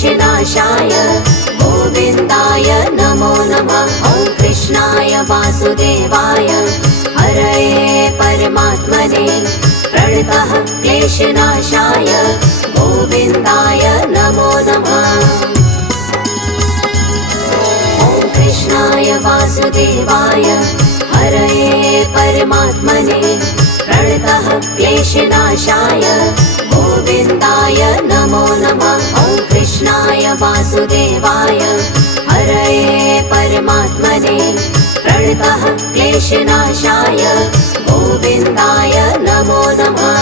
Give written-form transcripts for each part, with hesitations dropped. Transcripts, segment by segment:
क्लेशनाशाय गोविन्दाय नमो नमः। ॐ कृष्णाय वासुदेवाय हरये परमात्मने प्रणतः क्लेशनाशाय गोविन्दाय नमो नमः। ॐ कृष्णाय वासुदेवाय हरये परमात्मने प्रणतः क्लेशनाशाय गोविन्दाय नमो नमः। ॐ कृष्णाय वासुदेवाय हरये परमात्मने प्रणतः क्लेशनाशाय गोविन्दाय नमो नमः।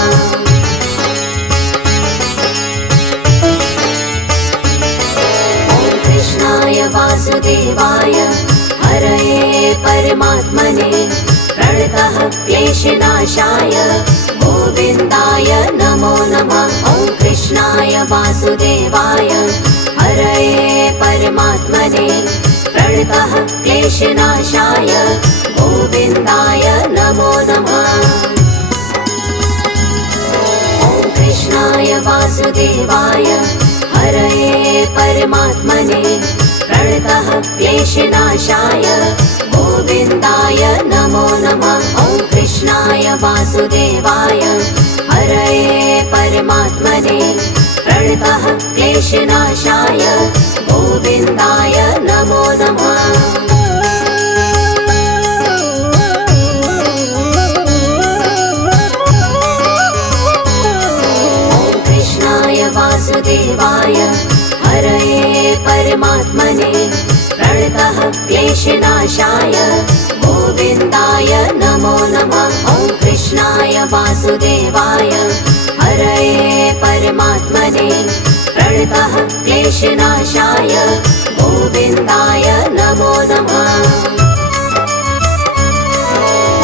ॐ कृष्णाय वासुदेवाय हरये परमात्मने प्रणतः क्लेशनाशाय गोविन्दाय नमो नमः। ॐ कृष्णाय वासुदेवाय हरये परमात्मने प्रणतः क्लेशनाशाय गोविन्दाय नमो नमः। ॐ कृष्णाय वासुदेवाय हरये परमात्मने प्रणतः क्लेशनाशाय गोविन्दाय नमो नमः। ॐ कृष्णाय वासुदेवाय हरये परमात्मने प्रणतः क्लेशनाशाय गोविन्दाय नमो नमः। ॐ कृष्णाय वासुदेवाय हरये परमात्मने प्रणतः क्लेशनाशाय गोविन्दाय नमो नमः। ॐ कृष्णाय वासुदेवाय हरये परमात्मने प्रणतः क्लेशनाशाय गोविन्दाय नमो नमः।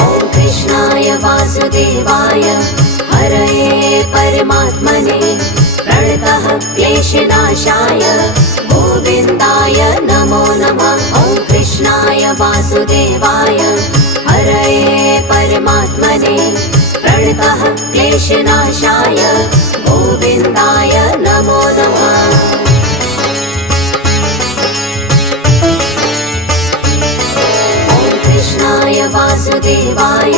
ॐ कृष्णाय वासुदेवाय हरये परमात्मने प्रणतः क्लेशनाशाय गोविन्दाय नमो नमः। ॐ कृष्णाय वासुदेवाय हरये परमात्मने प्रणतः क्लेशनाशाय गोविन्दाय नमो नमः। ॐ कृष्णाय वासुदेवाय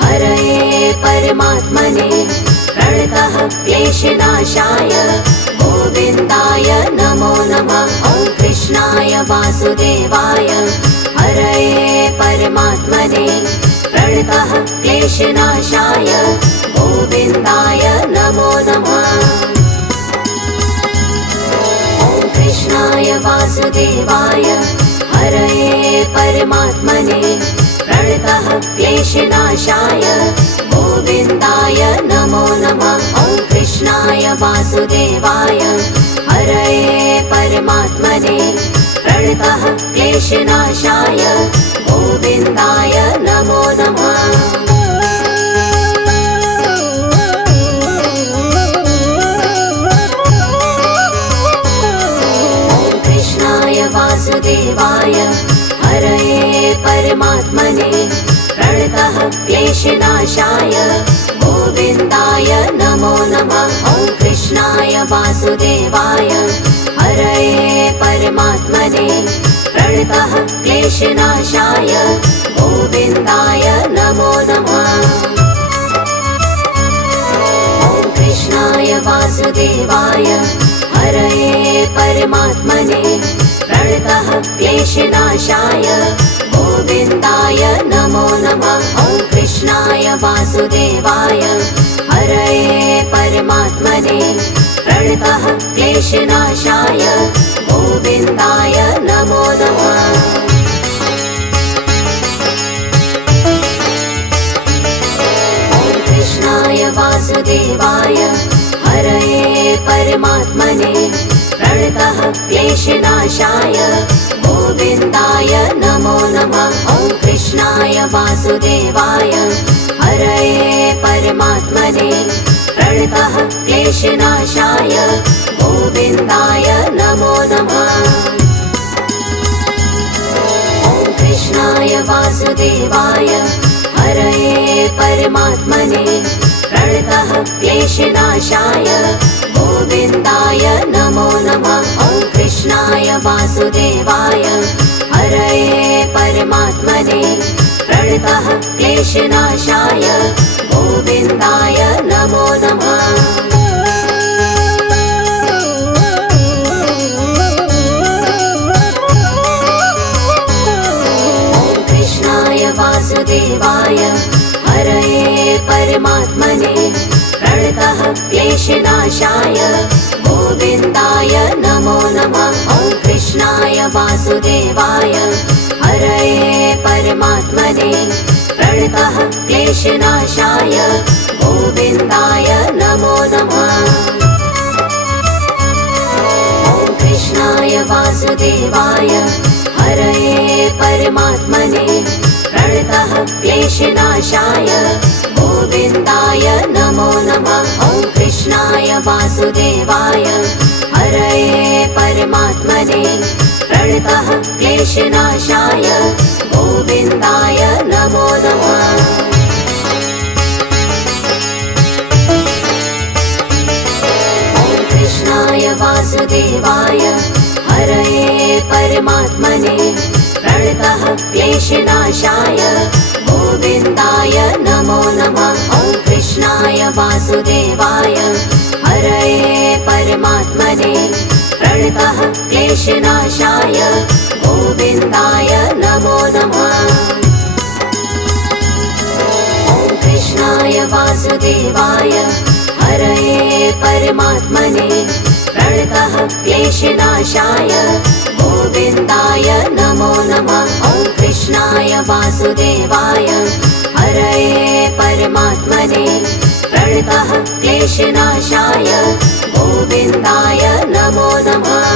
हरये परमात्मने प्रणतः क्लेशनाशाय गोविन्दाय नमो नमः। ॐ कृष्णाय वासुदेवाय हरये परमात्मने प्रणतः क्लेशनाशाय गोविन्दाय नमो नमः। ॐ कृष्णाय वासुदेवाय हरये परमात्मने प्रणतः क्लेशनाशाय गोविन्दाय नमो नमः। ॐ कृष्णाय वासुदेवाय हरये परमात्मने प्रणतः क्लेशनाशाय गोविन्दाय नमो नमः। ॐ कृष्णाय वासुदेवाय हरये परमात्मने प्रणतः क्लेशनाशाय गोविन्दाय नमो नमः। ॐ कृष्णाय वासुदेवाय हरये परमात्मने प्रणतः क्लेशनाशाय गोविन्दाय नमो नमः। ॐ कृष्णाय वासुदेवाय हरये परमात्मने प्रणतः क्लेशनाशाय गोविन्दाय नमो नमः। ॐ कृष्णाय वासुदेवाय हरये परमात्मने प्रणतः क्लेशनाशाय गोविन्दाय नमो नमः। ॐ कृष्णाय वासुदेवाय हरये परमात्मने प्रणतः क्लेशनाशाय गोविन्दाय नमो नमः। ॐ कृष्णाय वासुदेवाय हरये परमात्मने प्रणतः क्लेशनाशाय गोविन्दाय नमो नमः। ॐ कृष्णाय वासुदेवाय हरये परमात्मने प्रणतः क्लेशनाशाय गोविन्दाय नमो नमः। ॐ वासुदेवाय हरये परमात्मने प्रणतः क्लेशनाशाय गोविन्दाय नमो नमः। वासुदेवाय हरये परमात्मने प्रणतः क्लेशनाशाय गोविन्दाय नमो नमः। ॐ कृष्णाय वासुदेवाय हरये परमात्मने प्रणतः क्लेशनाशाय गोविन्दाय नमो नमः। ॐ कृष्णाय वासुदेवाय हरये परमात्मने प्रणतः क्लेशनाशाय गोविन्दाय नमो नमः। ॐ कृष्णाय वासुदेवाय हरये परमात्मने प्रणतः क्लेशनाशाय गोविन्दाय नमो नमः। ॐ कृष्णाय वासुदेवाय हरये परमात्मने प्रणतः क्लेशनाशाय गोविन्दाय नमो नमः। ॐ कृष्णाय वासुदेवाय हरये परमात्मने प्रणतः क्लेशनाशाय गोविन्दाय नमो नमः। ॐ कृष्णाय वासुदेवाय हरये परमात्मने प्रणतः क्लेशनाशाय गोविन्दाय नमो नमः। ॐ कृष्णाय वासुदेवाय हरये परमात्मने प्रणतः क्लेशनाशाय गोविन्दाय नमो नमः।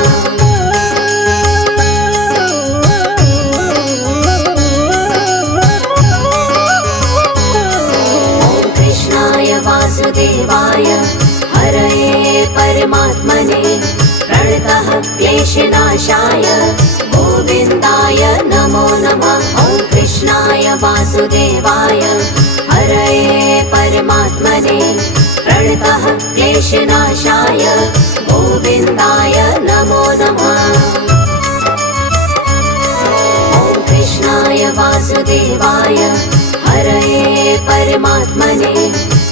ॐ कृष्णाय वासुदेवाय हरये परमात्मने प्रणतः क्लेशनाशाय गोविन्दाय नमो नमः। ॐ कृष्णाय वासुदेवाय हरये परमात्मने प्रणतः क्लेशनाशाय गोविन्दाय नमो नमः। ॐ कृष्णाय वासुदेवाय हरये परमात्मने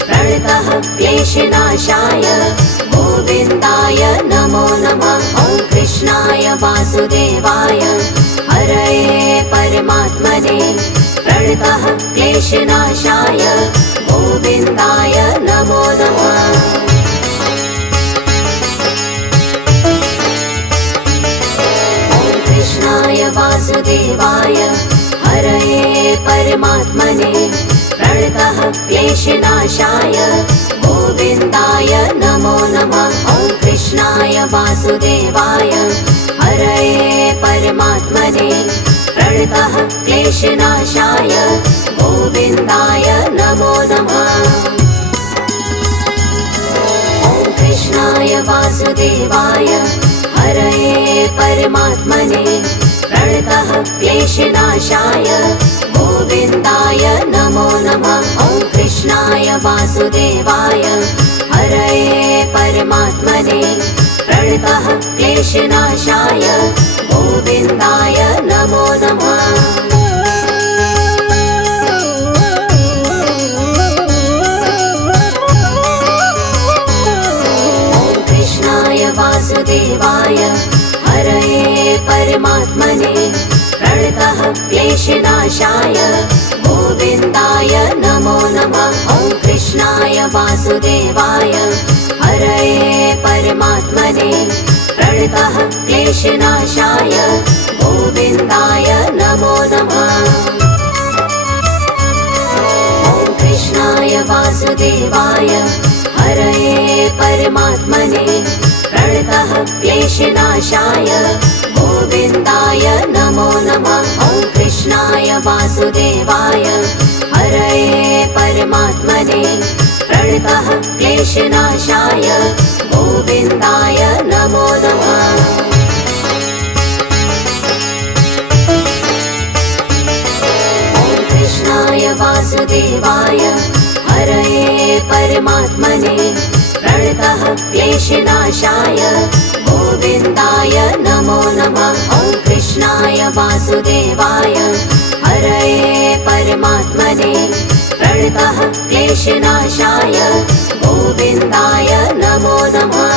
प्रणतः क्लेशनाशाय गोविन्दाय नमो नमः। ॐ कृष्णाय वासुदेवाय हरये परमात्मने प्रणतः क्लेशनाशाय गोविन्दाय नमो नमः। ॐ कृष्णाय वासुदेवाय हरये परमात्मने प्रणतः क्लेशनाशाय गोविन्दाय नमो नमः। ॐ कृष्णाय वासुदेवाय हरये परमात्मने प्रणतः क्लेशनाशाय गोविन्दाय नमो नमः। ॐ कृष्णाय वासुदेवाय हरये परमात्मने प्रणतः क्लेशनाशाय गोविन्दाय नमो नमः। ॐ कृष्णाय वासुदेवाय हरये परमात्मने प्रणतः क्लेशनाशाय गोविन्दाय नमो नमः। ॐ कृष्णाय वासुदेवाय हरये परमात्मने प्रणतः क्लेशनाशाय गोविन्दाय नमो नमः। ॐ कृष्णाय वासुदेवाय हरये परमात्मने प्रणतः क्लेशनाशाय गोविन्दाय नमो नमः। ॐ कृष्णाय वासुदेवाय हरये परमात्मने प्रणतः क्लेशनाशाय गोविन्दाय नमो नमः। ॐ कृष्णाय वासुदेवाय हरये परमात्मने प्रणतः क्लेशनाशाय गोविन्दाय नमो नमः। ॐ कृष्णाय वासुदेवाय हरये परमात्मने प्रणतः क्लेशनाशाय गोविन्दाय नमो नमः। वासुदेवाय हरये परमात्मने प्रणतः क्लेशनाशाय गोविन्दाय नमो नमः।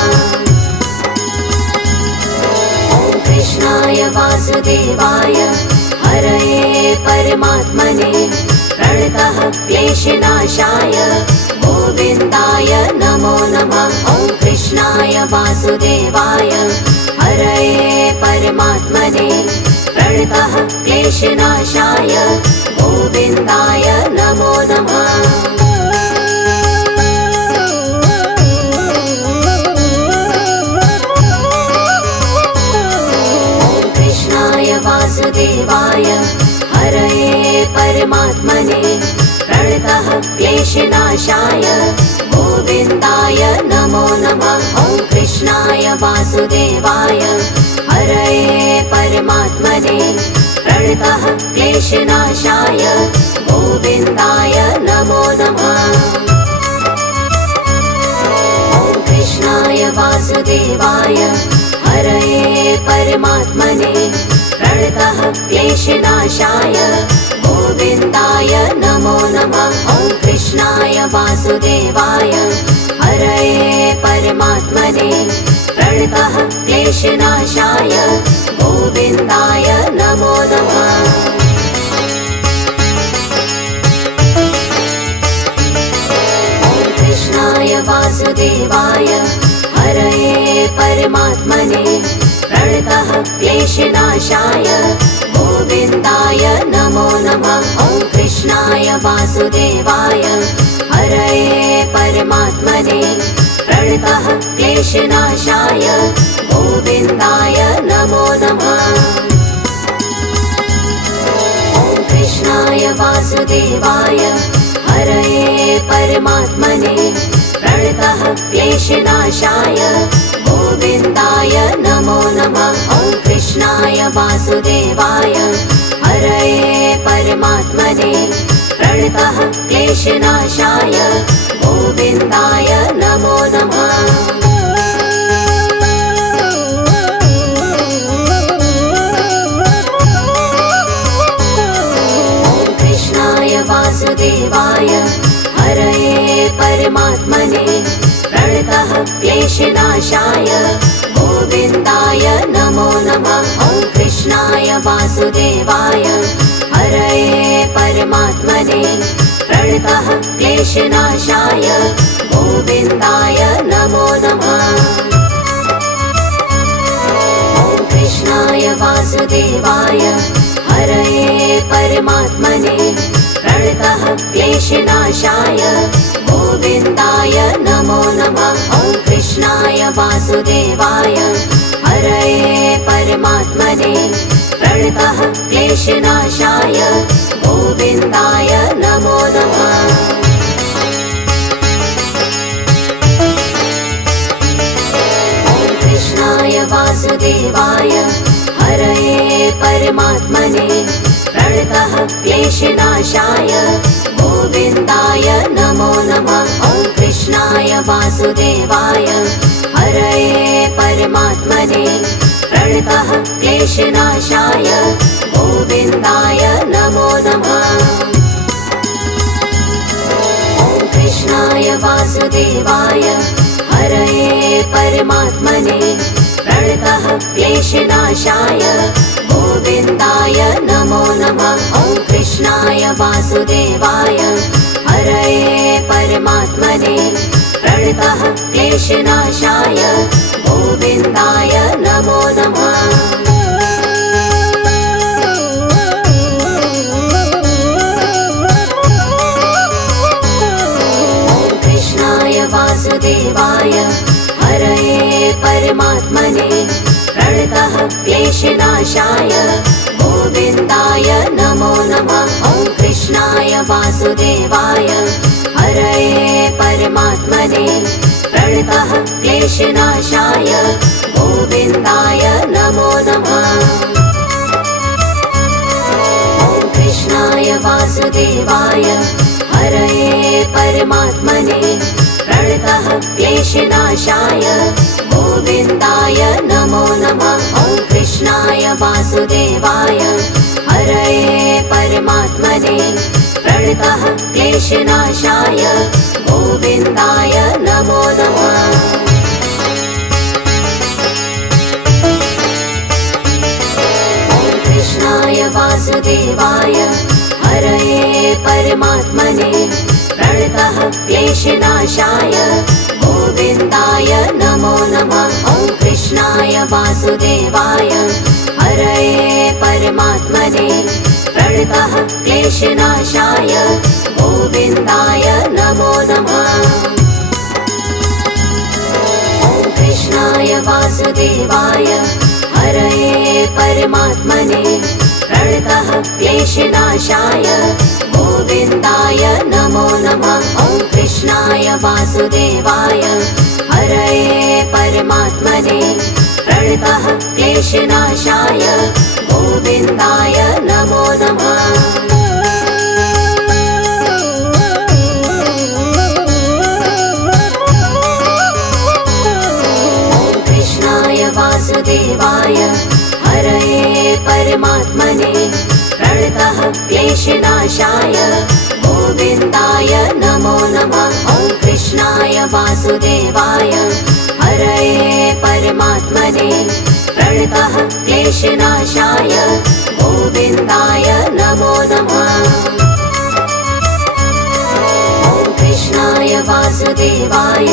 ॐ कृष्णाय वासुदेवाय हरये परमात्मने प्रणतः क्लेशनाशाय गोविन्दाय नमो नमः। ॐ कृष्णाय वासुदेवाय हरये परमात्मने प्रणतः क्लेशनाशाय गोविन्दाय नमो नमः। ॐ कृष्णाय वासुदेवाय हरये परमात्मने प्रणतः क्लेशनाशाय गोविन्दाय नमो नमः। ॐ कृष्णाय वासुदेवाय हरये परमात्मने प्रणतः क्लेशनाशाय गोविन्दाय नमो नमः। ॐ कृष्णाय वासुदेवाय हरये परमात्मने प्रणतः क्लेशनाशाय गोविन्दाय नमो नमः। ॐ कृष्णाय वासुदेवाय हरये परमात्मने प्रणतः क्लेशनाशाय गोविन्दाय नमो नमः। ॐ कृष्णाय वासुदेवाय हरये परमात्मने प्रणतः क्लेशनाशाय गोविन्दाय नमो नमः। ॐ कृष्णाय वासुदेवाय हरये परमात्मने प्रणतः क्लेशनाशाय गोविन्दाय नमो नमः। ॐ कृष्णाय वासुदेवाय हरये परमात्मने प्रणतः क्लेशनाशाय गोविन्दाय नमो नमः। ॐ कृष्णाय वासुदेवाय हरये परमात्मने प्रणतः क्लेशनाशाय गोविन्दाय नमो नमः। ॐ कृष्णाय वासुदेवाय हरये परमात्मने प्रणतः क्लेशनाशाय गोविन्दाय नमो नमः। ॐ कृष्णाय वासुदेवाय हरये परमात्मने प्रणतः क्लेशनाशाय गोविन्दाय नमो नमः। ॐ कृष्णाय वासुदेवाय हरये परमात्मने प्रणतः क्लेशनाशाय गोविन्दाय नमो नमः। ॐ कृष्णाय वासुदेवाय हरये परमात्मने प्रणतः क्लेशनाशाय गोविन्दाय नमो नमः। ॐ कृष्णाय वासुदेवाय हरये परमात्मने प्रणतः क्लेशनाशाय गोविन्दाय नमो नमः। ॐ कृष्णाय वासुदेवाय हरये परमात्मने प्रणतः क्लेशनाशाय गोविन्दाय नमो नमः। ॐ कृष्णाय वासुदेवाय हरये परमात्मने प्रणतः क्लेशनाशाय गोविन्दाय नमो नमः। ॐ कृष्णाय वासुदेवाय हरये परमात्मने प्रणतः क्लेशनाशाय गोविन्दाय नमो नमः। ॐ कृष्णाय वासुदेवाय हरये परमात्मने प्रणतः क्लेशनाशाय गोविन्दाय नमो नमः। ॐ कृष्णाय वासुदेवाय हरये परमात्मने प्रणतः क्लेशनाशाय गोविन्दाय नमो नमः। ॐ कृष्णाय वासुदेवाय हरये परमात्मने प्रणतः क्लेशनाशाय गोविन्दाय नमो नमः। ॐ कृष्णाय वासुदेवाय क्लेशनाशाय गोविन्दाय नमो नमः। कृष्णाय वासुदेवाय हरये परमात्मने प्रणतः क्लेशनाशाय गोविन्दाय नमो नमः। ॐ कृष्णाय वासुदेवाय हरये परमात्मने प्रणतः क्लेशनाशाय गोविन्दाय नमो नमः। ॐ कृष्णाय वासुदेवाय हरये परमात्मने प्रणतः क्लेशनाशाय गोविन्दाय नमो नमः। ॐ कृष्णाय वासुदेवाय हरये परमात्मने प्रणतः क्लेशनाशाय गोविन्दाय नमो नमः। वासुदेवाय हरये परमात्मने प्रणतः क्लेशनाशाय गोविन्दाय नमो नमः। ॐ कृष्णाय वासुदेवाय हरये परमात्मने प्रणतः क्लेशनाशाय गोविन्दाय नमो नमः। ॐ कृष्णाय वासुदेवाय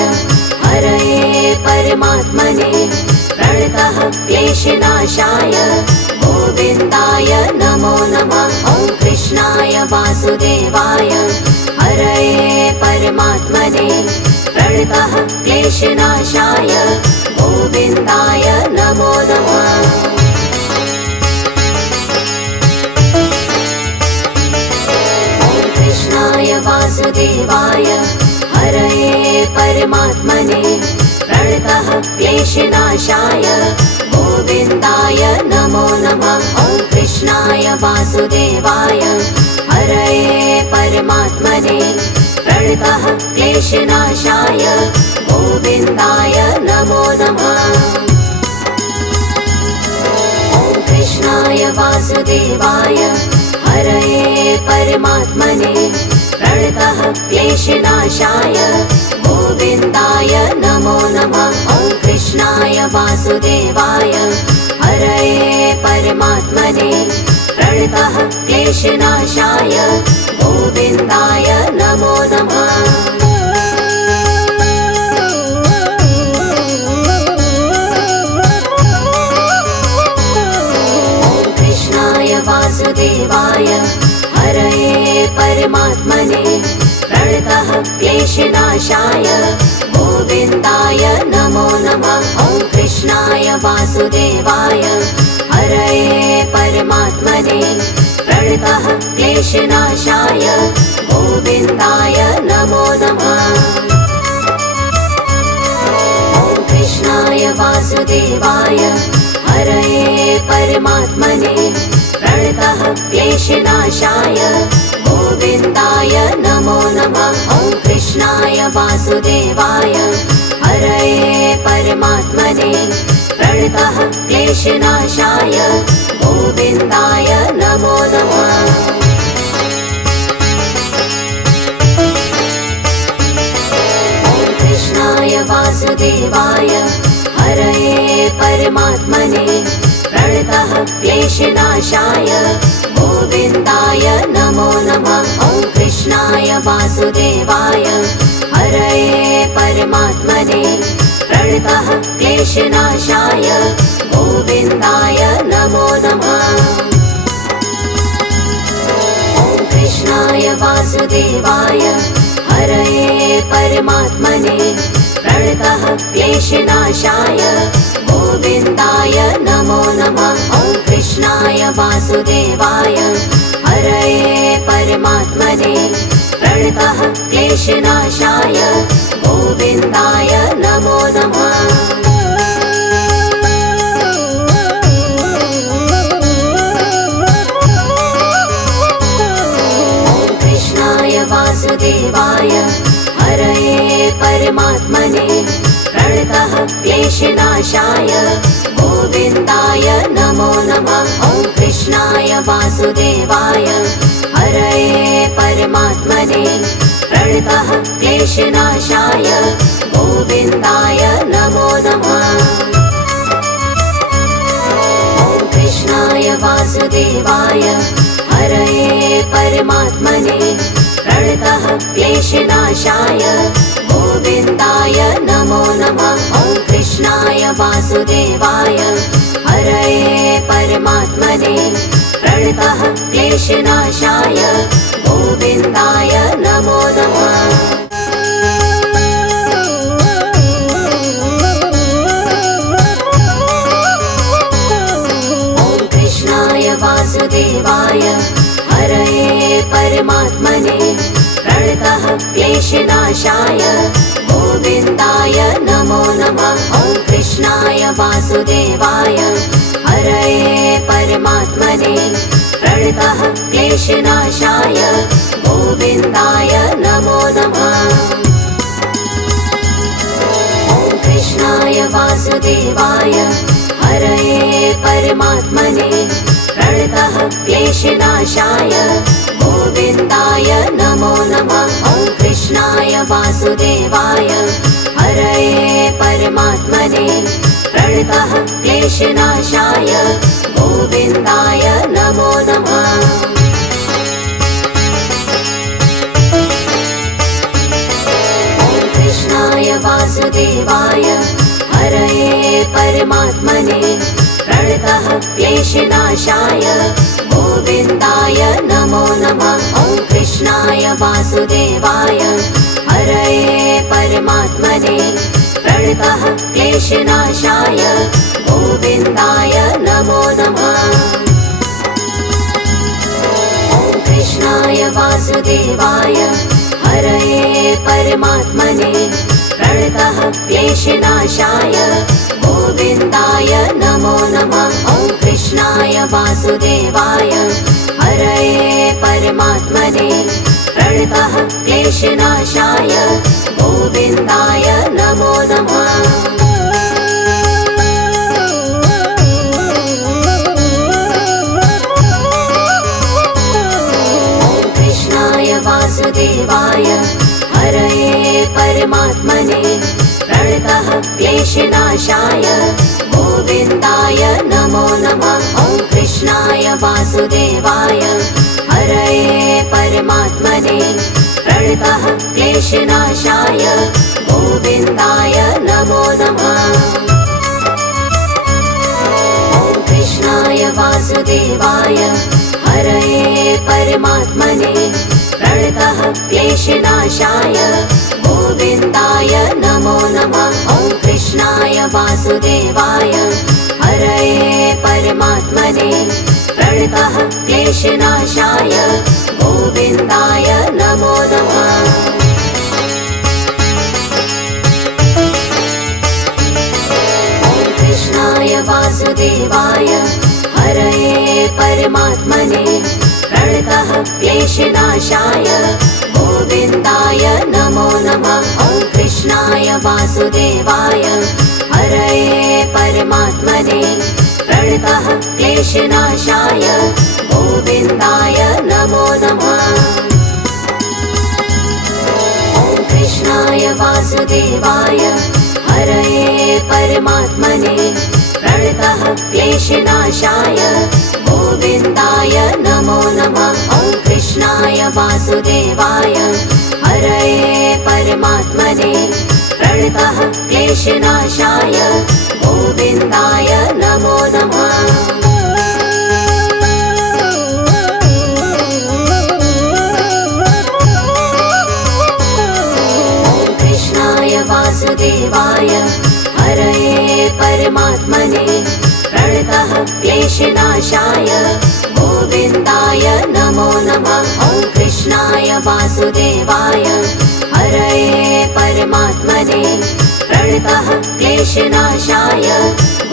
हरये परमात्मने प्रणतः क्लेशनाशाय गोविन्दाय नमो नमः। ॐ कृष्णाय वासुदेवाय हरये परमात्मने प्रणतः क्लेशनाशाय गोविन्दाय नमो नमः। ॐ कृष्णाय वासुदेवाय हरये परमात्मने प्रणतः क्लेशनाशाय गोविन्दाय नमो नमः। ॐ कृष्णाय वासुदेवाय हरये परमात्मने प्रणतः क्लेशनाशाय गोविन्दाय नमो नमः। ॐ कृष्णाय वासुदेवाय हरये परमात्मने प्रणतः क्लेशनाशाय गोविन्दाय नमो नमः। ॐ कृष्णाय वासुदेवाय हरये परमात्मने प्रणतः क्लेशनाशाय गोविन्दाय नमो नमः। ॐ कृष्णाय वासुदेवाय हरये परमात्मने प्रणतः क्लेशनाशाय गोविन्दाय नमो नमः। ॐ कृष्णाय वासुदेवाय हरये परमात्मने प्रणतः क्लेशनाशाय गोविन्दाय नमो नमः। ॐ कृष्णाय वासुदेवाय हरये परमात्मने प्रणतः क्लेशनाशाय गोविन्दाय नमो नमः। ॐ कृष्णाय वासुदेवाय हरये परमात्मने प्रणतः क्लेशनाशाय गोविन्दाय नमो नमः। ॐ कृष्णाय वासुदेवाय हरये परमात्मने प्रणतः क्लेशनाशाय गोविन्दाय नमो नमः। ॐ कृष्णाय वासुदेवाय हरये परमात्मने प्रणतः क्लेशनाशाय गोविन्दाय नमो नमः। ॐ कृष्णाय वासुदेवाय हरये परमात्मने प्रणतः क्लेशनाशाय गोविन्दाय नमो नमः। ॐ कृष्णाय वासुदेवाय हरये परमात्मने प्रणतः क्लेशनाशाय गोविन्दाय नमो नमः। ॐ कृष्णाय वासुदेवाय हरये परमात्मने प्रणतः क्लेशनाशाय गोविन्दाय नमो नमः। ॐ कृष्णाय वासुदेवाय हरये परमात्मने प्रणतः क्लेशनाशाय गोविन्दाय नमो नमः। ॐ कृष्णाय वासुदेवाय हरये परमात्मने प्रणतः क्लेशनाशाय गोविन्दाय नमो नमः। ॐ कृष्णाय वासुदेवाय हरये परमात्मने प्रणतः क्लेशनाशाय गोविन्दाय नमो नमः। वासुदेवाय हरये परमात्मने प्रणतः क्लेशनाशाय गोविन्दाय नमो नमः। ॐ कृष्णाय वासुदेवाय हरये परमात्मने प्रणतः क्लेशनाशाय गोविन्दाय नमो नमः। ॐ कृष्णाय वासुदेवाय हरये परमात्मने प्रणतः क्लेशनाशाय गोविन्दाय नमो नमः। ॐ कृष्णाय वासुदेवाय हरये परमात्मने प्रणतः क्लेशनाशाय गोविन्दाय नमो नमः। ॐ कृष्णाय वासुदेवाय हरये परमात्मने प्रणतः क्लेशनाशाय गोविन्दाय नमो नमः। ॐ कृष्णाय वासुदेवाय हरये परमात्मने प्रणतः क्लेशनाशाय गोविन्दाय नमो नमः। ॐ कृष्णाय वासुदेवाय हरये परमात्मने प्रणतः क्लेशनाशाय गोविन्दाय नमो नमः। ॐ कृष्णाय वासुदेवाय हरये परमात्मने प्रणतः क्लेशनाशाय गोविन्दाय नमो नमः। ॐ कृष्णाय वासुदेवाय हरये परमात्मने प्रणतः क्लेशनाशाय गोविन्दाय नमो नमः। ॐ कृष्णाय वासुदेवाय हरये परमात्मने प्रणतः क्लेशनाशाय गोविन्दाय नमो नमः। ॐ कृष्णाय वासुदेवाय हरये परमात्मने प्रणतः क्लेशनाशाय गोविन्दाय नमो नमः। ॐ कृष्णाय वासुदेवाय हरये परमात्मने प्रणतः क्लेशनाशाय गोविन्दाय नमो नमः। ॐ कृष्णाय वासुदेवाय हरये परमात्मने प्रणतः क्लेशनाशाय गोविन्दाय नमो नमः। ॐ कृष्णाय वासुदेवाय हरये परमात्मने प्रणतः क्लेशनाशाय गोविन्दाय नमो नमः। ॐ कृष्णाय वासुदेवाय हरये परमात्मने प्रणतः क्लेशनाशाय गोविन्दाय नमो नमः। ॐ कृष्णाय वासुदेवाय हरये परमात्मने प्रणतः क्लेशनाशाय गोविन्दाय नमो नमः। ॐ कृष्णाय वासुदेवाय हरये परमात्मने प्रणतः क्लेशनाशाय गोविन्दाय नमो नमः। ॐ कृष्णाय वासुदेवाय हरये परमात्मने प्रणतः क्लेशनाशाय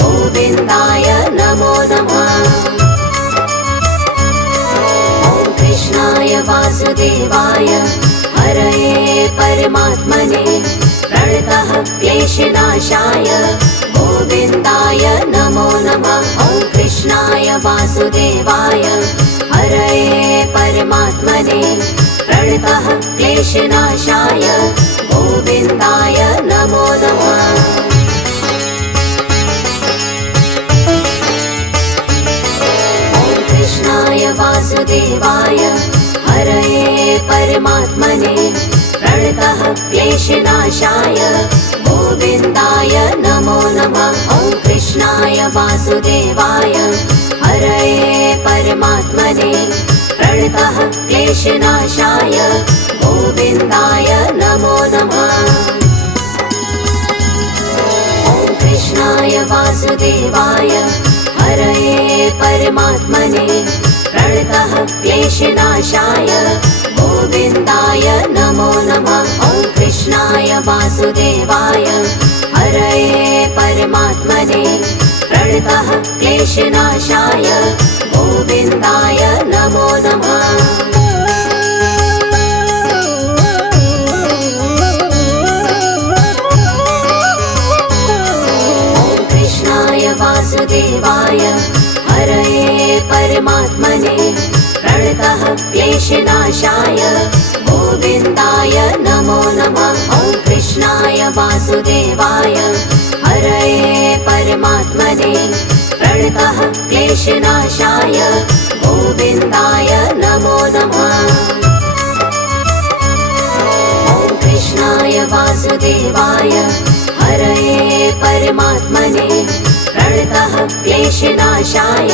गोविन्दाय नमो नमः। ॐ कृष्णाय वासुदेवाय हरये परमात्मने प्रणतः क्लेशनाशाय गोविन्दाय नमो नमः। ॐ कृष्णाय वासुदेवाय हरये परमात्मने प्रणतः क्लेशनाशाय गोविन्दाय नमो नमः। कृष्णाय वासुदेवाय हरये परमात्मने प्रणतः क्लेशनाशाय गोविन्दाय नमो नमः। ॐ कृष्णाय वासुदेवाय हरये परमात्मने प्रणतः क्लेशनाशाय गोविन्दाय नमो नमः। ॐ कृष्णाय वासुदेवाय हरये परमात्मने प्रणतः क्लेशनाशाय गोविन्दाय नमो नमः। ॐ कृष्णाय वासुदेवाय हरये परमात्मने प्रणतः क्लेशनाशाय गोविन्दाय नमो नमः। वासुदेवाय हरये परमात्मने प्रणतः क्लेशनाशाय गोविन्दाय नमो नमः। ॐ कृष्णाय वासुदेवाय हरये परमात्मने प्रणतः क्लेशनाशाय गोविन्दाय नमो नमः। ॐ कृष्णाय वासुदेवाय हरये परमात्मने प्रणतः क्लेशनाशाय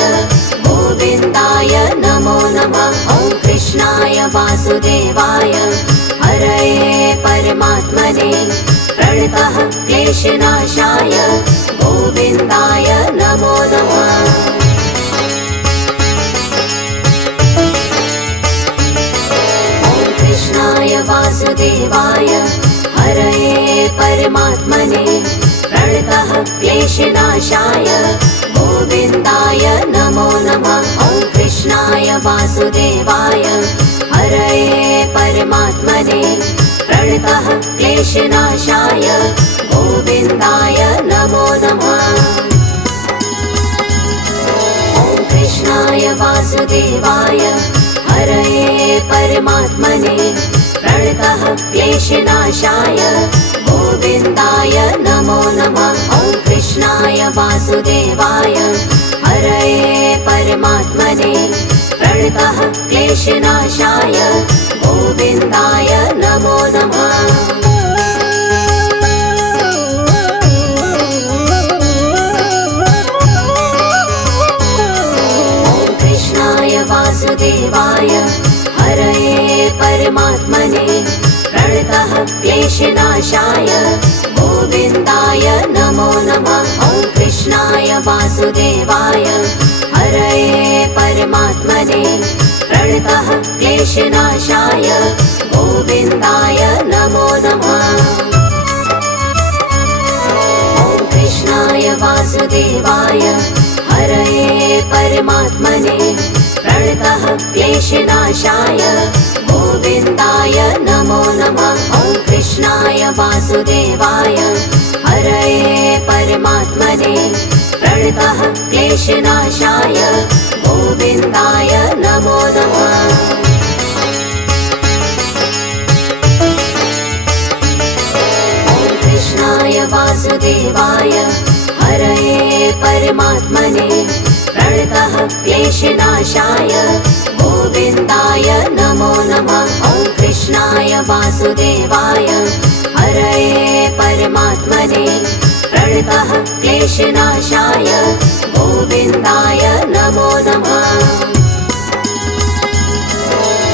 गोविन्दाय नमो नमः। ॐ कृष्णाय वासुदेवाय हरये परमात्मने प्रणतः क्लेशनाशाय गोविन्दाय नमो नमः। ॐ कृष्णाय वासुदेवाय हरये परमात्मने प्रणतः क्लेशनाशाय गोविन्दाय नमो नमः। ॐ कृष्णाय वासुदेवाय हरये परमात्मने प्रणतः क्लेशनाशाय गोविन्दाय नमो नमः। ॐ कृष्णाय वासुदेवाय हरये परमात्मने प्रणतः क्लेशनाशाय गोविन्दाय नमो नमः। ॐ कृष्णाय वासुदेवाय हरये परमात्मने प्रणतः क्लेशनाशाय गोविन्दाय नमो नमः। ॐ कृष्णाय वासुदेवाय हरये परमात्मने प्रणतः क्लेशनाशाय गोविन्दाय नमो नमः। ॐ कृष्णाय वासुदेवाय हरये परमात्मने प्रणतः क्लेशनाशाय गोविन्दाय नमो नमः। ॐ कृष्णाय वासुदेवाय हरये परमात्मने प्रणतः क्लेशनाशाय गोविन्दाय नमो नमः। ॐ कृष्णाय वासुदेवाय हरये परमात्मने प्रणतः क्लेशनाशाय गोविन्दाय नमो नमः। ॐ कृष्णाय वासुदेवाय हरये परमात्मने प्रणतः क्लेशनाशाय गोविन्दाय नमो नमः। ॐ कृष्णाय वासुदेवाय हरये परमात्मने प्रणतः क्लेशनाशाय गोविन्दाय नमो नमः।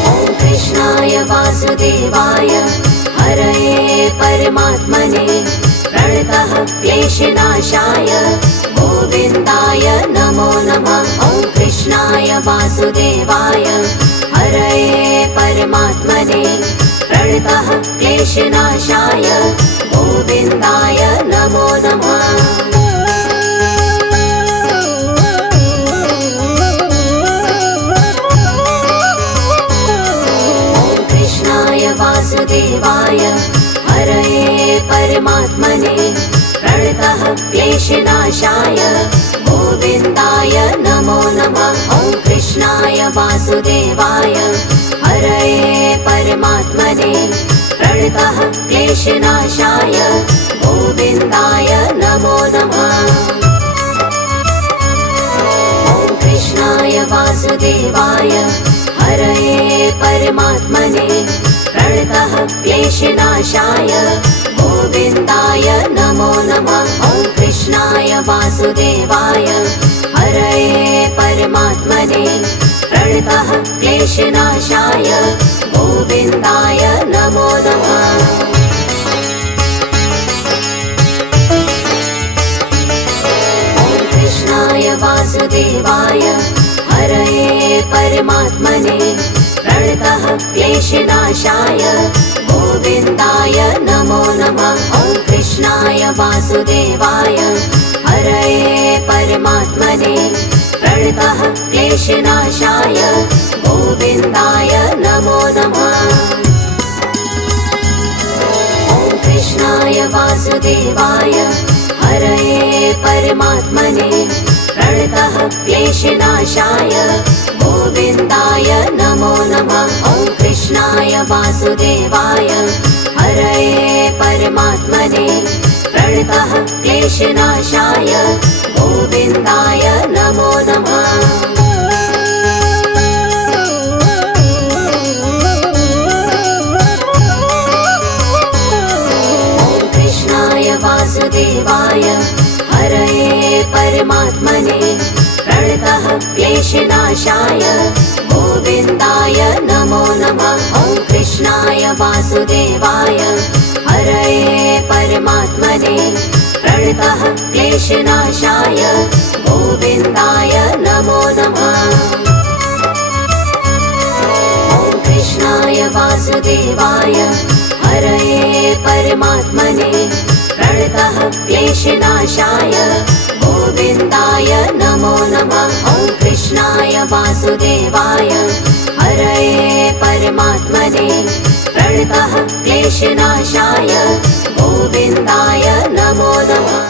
ॐ कृष्णाय वासुदेवाय हरये परमात्मने प्रणतः क्लेशनाशाय गोविन्दाय नमो नमः। ॐ कृष्णाय वासुदेवाय हरये परमात्मने प्रणतः क्लेशनाशाय गोविन्दाय नमो नमः। ॐ कृष्णाय वासुदेवाय हरये परमात्मने प्रणतः क्लेशनाशाय गोविन्दाय नमो नमः। ॐ कृष्णाय वासुदेवाय हरये परमात्मने परमात्मने प्रणतः क्लेशनाशाय गोविन्दाय नमो नमः। ॐ कृष्णाय वासुदेवाय हरये परमात्मने प्रणतः क्लेशनाशाय गोविन्दाय नमो नमः। ॐ कृष्णाय वासुदेवाय हरये परमात्मने प्रणतः क्लेशनाशाय गोविन्दाय नमो नमः। ॐ कृष्णाय वासुदेवाय हरये परमात्मने प्रणतः क्लेशनाशाय गोविन्दाय नमो नमः। ॐ कृष्णाय वासुदेवाय हरये परमात्मने प्रणतः क्लेशनाशाय गोविन्दाय नमो नमः। ॐ कृष्णाय वासुदेवाय हरये परमात्मने प्रणतः क्लेशनाशाय गोविन्दाय नमो नमः। ॐ कृष्णाय वासुदेवाय हरये परमात्मने प्रणतः क्लेशनाशाय गोविन्दाय नमो नमः। ॐ कृष्णाय वासुदेवाय हरये परमात्मने प्रणतः क्लेशनाशाय गोविन्दाय नमो नमः। ॐ कृष्णाय वासुदेवाय हरये परमात्मने प्रणतः क्लेशनाशाय गोविन्दाय नमो नमः। ॐ कृष्णाय वासुदेवाय हरये परमात्मने प्रणतः क्लेशनाशाय गोविन्दाय नमो नमः। ॐ कृष्णाय वासुदेवाय हरये परमात्मने प्रणतः क्लेशनाशाय गोविन्दाय नमो नमः।